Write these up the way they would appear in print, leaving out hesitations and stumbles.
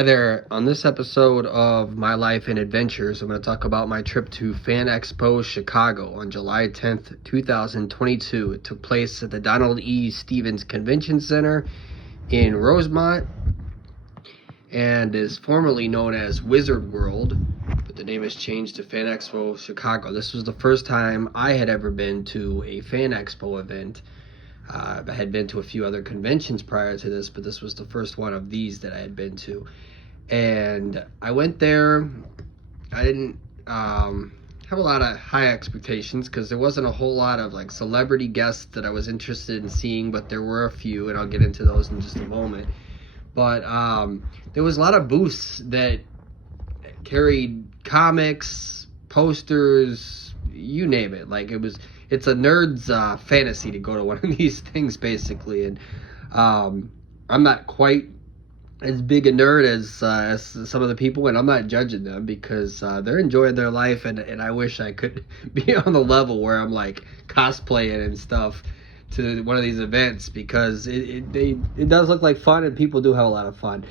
Hi there. On this episode of My Life and Adventures, I'm going to talk about my trip to Fan Expo Chicago on July 10th, 2022. It took place at the Donald E. Stevens Convention Center in Rosemont and is formerly known as Wizard World, but the name has changed to Fan Expo Chicago. This was the first time I had ever been to a Fan Expo event. I had been to a few other conventions prior to this, but this was the first one of these that I had been to. And I went there. I didn't have a lot of high expectations because there wasn't a whole lot of like celebrity guests that I was interested in seeing, but there were a few, and I'll get into those in just a moment. But there was a lot of booths that carried comics, posters, you name it. Like it's a nerd's fantasy to go to one of these things, basically. And I'm not quite as big a nerd as some of the people, and I'm not judging them because they're enjoying their life, and I wish I could be on the level where I'm like cosplaying and stuff to one of these events, because it does look like fun, and people do have a lot of fun.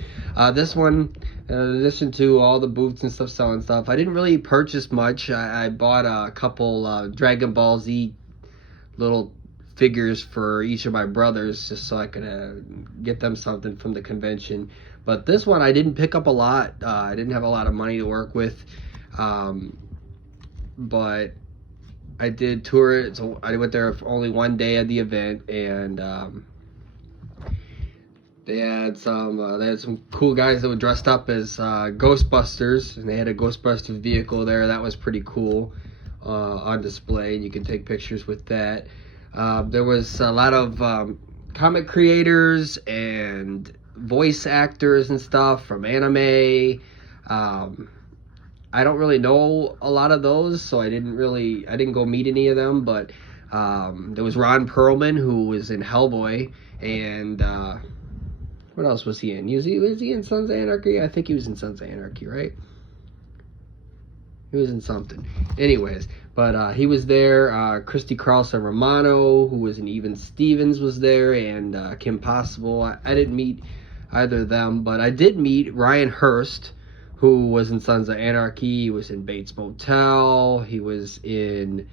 This one, in addition to all the booths and stuff selling stuff, I didn't really purchase much. I bought a couple Dragon Ball Z little figures for each of my brothers, just so I could get them something from the convention. But this one I didn't pick up a lot. I didn't have a lot of money to work with, but I did tour it. So I went there for only one day of the event, and they had some cool guys that were dressed up as Ghostbusters, and they had a Ghostbusters vehicle there. That was pretty cool on display, and you can take pictures with that. There was a lot of comic creators and voice actors and stuff from anime. I don't really know a lot of those, so I didn't go meet any of them, but there was Ron Perlman, who was in Hellboy, and what else was he in? Was he in Sons of Anarchy? I think he was in Sons of Anarchy, right? He was in something. Anyways, but he was there. Christy Carlson Romano, who was in Even Stevens, was there, and Kim Possible. I didn't meet either of them, but I did meet Ryan Hurst, who was in Sons of Anarchy. He was in Bates Motel. He was in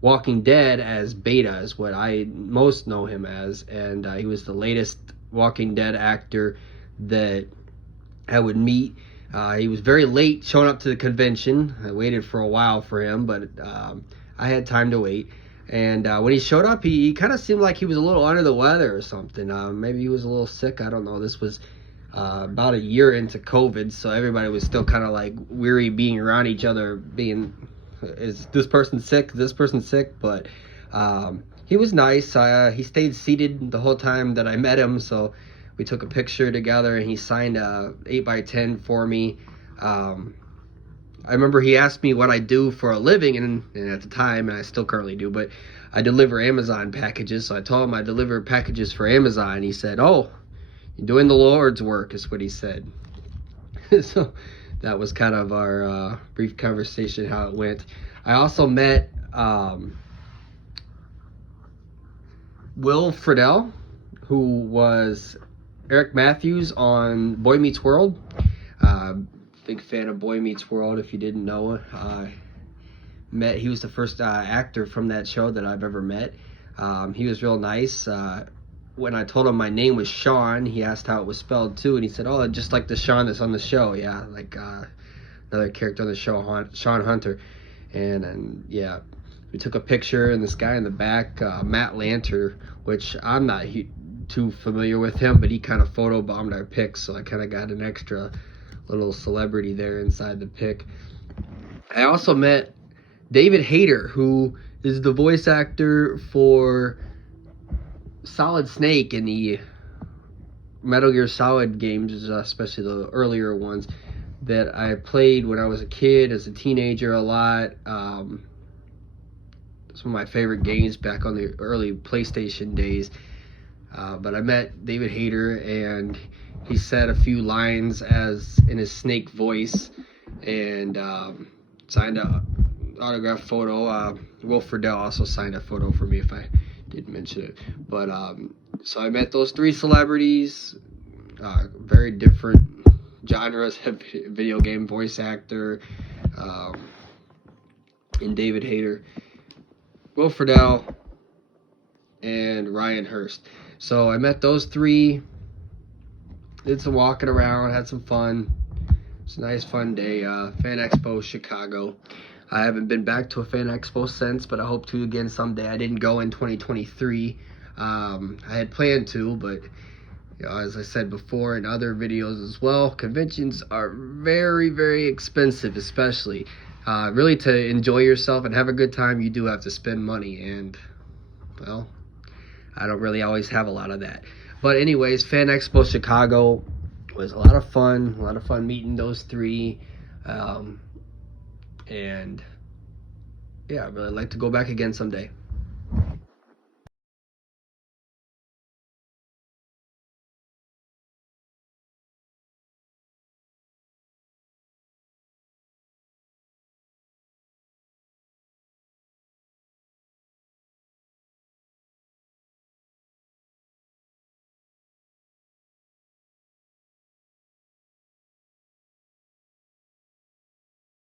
Walking Dead as Beta, is what I most know him as, and he was the latest Walking Dead actor that I would meet. He was very late showing up to the convention. I waited for a while for him, but I had time to wait. And when he showed up, he kind of seemed like he was a little under the weather or something. Maybe he was a little sick. I don't know. This was about a year into COVID, so everybody was still kind of like weary being around each other, being, is this person sick? Is this person sick? But he was nice. He stayed seated the whole time that I met him, so we took a picture together, and he signed a 8x10 for me. I remember he asked me what I do for a living, and at the time, and I still currently do, but I deliver Amazon packages. So I told him I deliver packages for Amazon. He said, "Oh, you're doing the Lord's work," is what he said. So that was kind of our brief conversation, how it went. I also met Will Friedle, who was Eric Matthews on Boy Meets World. Big fan of Boy Meets World, if you didn't know. He was the first actor from that show that I've ever met. He was real nice. When I told him my name was Sean, he asked how it was spelled too, and he said, "Oh, just like the Sean that's on the show." Yeah, like another character on the show, Sean Hunter. And yeah, we took a picture, and this guy in the back, Matt Lanter, which I'm not too familiar with him, but he kind of photobombed our pic, so I kind of got an extra little celebrity there inside the pic. I also met David Hayter, who is the voice actor for Solid Snake in the Metal Gear Solid games, especially the earlier ones that I played when I was a kid, as a teenager, a lot. Some of my favorite games back on the early PlayStation days. But I met David Hayter, and he said a few lines as in his Snake voice, and signed an autographed photo. Will Friedle also signed a photo for me, if I did mention it. But so I met those three celebrities, very different genres: video game voice actor, and David Hayter, Will Friedle, and Ryan Hurst. So I met those three, did some walking around, had some fun. It's a nice, fun day. Fan Expo Chicago. I haven't been back to a Fan Expo since, but I hope to again someday. I didn't go in 2023. I had planned to, but as I said before in other videos as well, conventions are very, very expensive, especially. Really, to enjoy yourself and have a good time, you do have to spend money, and, well, I don't really always have a lot of that. But anyways, Fan Expo Chicago was a lot of fun. A lot of fun meeting those three. And yeah, I'd really like to go back again someday.